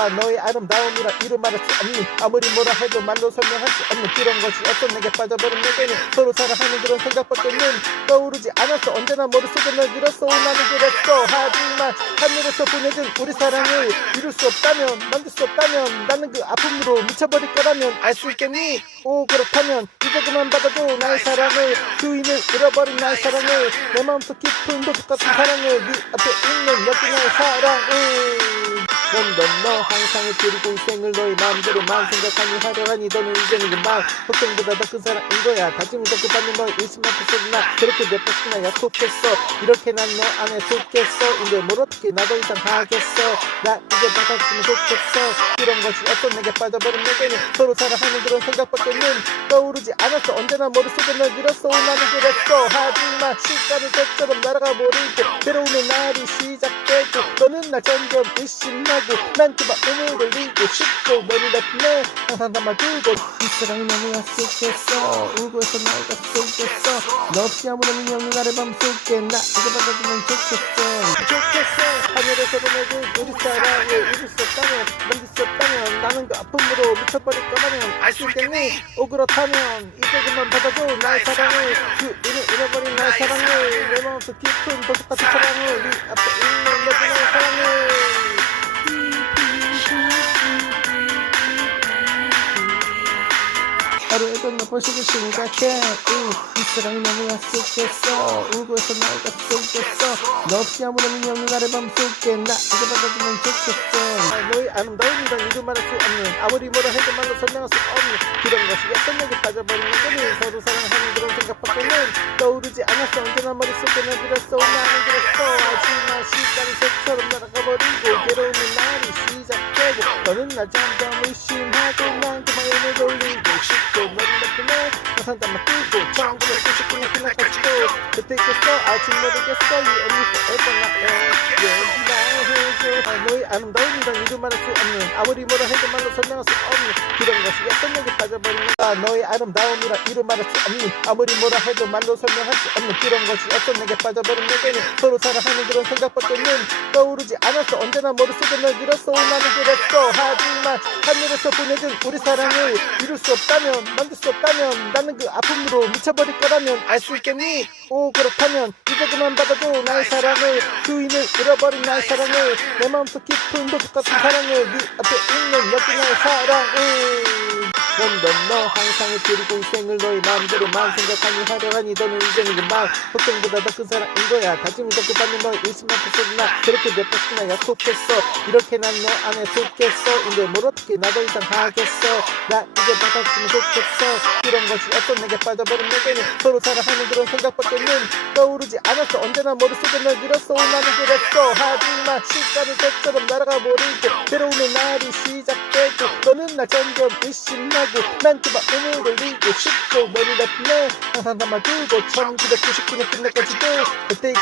나 너의 아름다움이라 이루 말할 수 없는 아무리 뭐라 해도 말로 설명할 수 없는 그런 것이 어떤 내게 빠져버린 내게는 서로 사랑하는 그런 생각밖에는 떠오르지 않았어. 언제나 머릿속에 널 밀었어. 나는 그랬어. 하지만 하늘에서 보내준 우리 사랑을 이룰 수 없다면 만들 수 없다면 나는 그 아픔으로 미쳐버릴 거라면 알 수 있겠니? 오 그렇다면 이제 그만 받아줘 나의 사랑을 주인을 잃어버린 나의 사랑을 내 마음속 깊은 보석 같은 사랑을 네 앞에 있는 여기 나의 사랑을 넌넌너 항상 그리고 이 생을 너의 마음대로만 생각하니 하려하니 너는 이제는 그만. 걱정보다 더 큰 사랑인 거야. 다짐을 더 급하는 너의 의심만 없었나. 그렇게 내 탓이나 약속했어. 이렇게 난 너 안에 속겠어. 이제 뭘 어떻게 나도 이상 하겠어. 나 이제 받았으면 좋겠어. 그런 것이 어떤 내게 빠져버린 내게는 서로 사랑하는 그런 생각밖에는 떠오르지 않았어. 언제나 머릿속에 널 밀었어. 나는 그랬어. 하지만 시간은 새처럼 날아가 버리고 괴로움의 날이 시작되고 너는 날 점점 의심하 고 난 그만 음을 돌리고 싶고 너를 내품에 항상 담아 두고 이 사랑이 너무 약속했어. 울고서 나가 속겠어. 너 없이 아무런 없는 나를 밤속에 나 이제 받아주면 좋겠어. 좋겠어. 하늘에서 보내준 우리 사랑을 이룰 수 없다면 만들 수 없다면 나는 그 아픔으로 미쳐버릴 거라면 알 수 있겠니? 오 그렇다면 이제 그만 받아줘 나의 사랑을 그 이를 잃어버린 나의 사랑을 내 마음속 깊은 보석 같은 사랑을 네 앞에 있는 나의 사랑을 하루에도 몇 번씩은 심각해 응, 이 사랑이 너무 약속했어. 울고서 나가 속겠어. 너 없이 아무런 의미 없는 나를 밤속에 나 이제 받아주면 좋겠어. 너의 아름다움이 난 이루 말할 수 없는 아무리 뭐라 해도 말로 설명할 수 없는 그런 것이 내게 빠져버린 거는 서로 사랑하는 그런 생각밖에는 떠오르지 않았어. 언제나 머릿속에 나 그랬어. 나는 그랬어. 하지만 시간이 새처럼 날아가버리고 괴로움의 날이 시작되고 너는 날 점점 의 심하고 난 그만 음을 돌리고 싶고 너를 내품에 항상 담아두고 1999년 끝나가지고 그때 있겠어 아직 모르겠어 You and me forever 나의 여기 나의 해줘 아, 너의 아, 아름다움이라 이루 말할 수 없는 아무리 뭐라 해도 말로 설명할 수 없는 그런 것이 내게 빠져버린 내게는 서로 사랑하는 그런 생각밖에는 떠오르지 않았어 언제나 머릿속에 널 밀었어 나는 그랬어 하지만 하늘 에서 보내준 우리 사랑을 이룰 수 없다면 만들 수 없다면 나는 그 아픔으로 미쳐버릴 거라면 알 수 있겠니? 오 그렇다면 이제 그만 받아줘 나의 사랑을 주인을 잃어버린 나의 사랑을 내 마음속 깊은 보석 같은 사랑을 네 앞에 있는 여기 나의 사랑을 넌넌 너 항상 그리고 이 생을 너의 마음대로만 생각하니 하려하니 너는 이제는 그만 걱정보다 더 큰 사랑인 거야. 다짐을 더 급하는 너의 의심만 없었나? 그렇게 내 탓이나 약속했어. 이렇게 난 너 안에 속겠어. 이제 뭘 어떻게 나도 이상 하겠어. 나 이제 받았으면 좋겠어. 그런 것이 어떤 내게 빠져버린 내게는 서로 사랑하는 그런 생각밖에는. 떠오르지 않았어. 언제나 머릿속에 널 밀었어. 나는 그랬어. 하지만 시간은 새처럼 날아가 버리고 괴로움의 날이 시작되고 너는 날 점점 의심하 고 난 그만 음을 돌리고 싶고 내 품에 항상 담아두고 1999년 끝날까지도 그때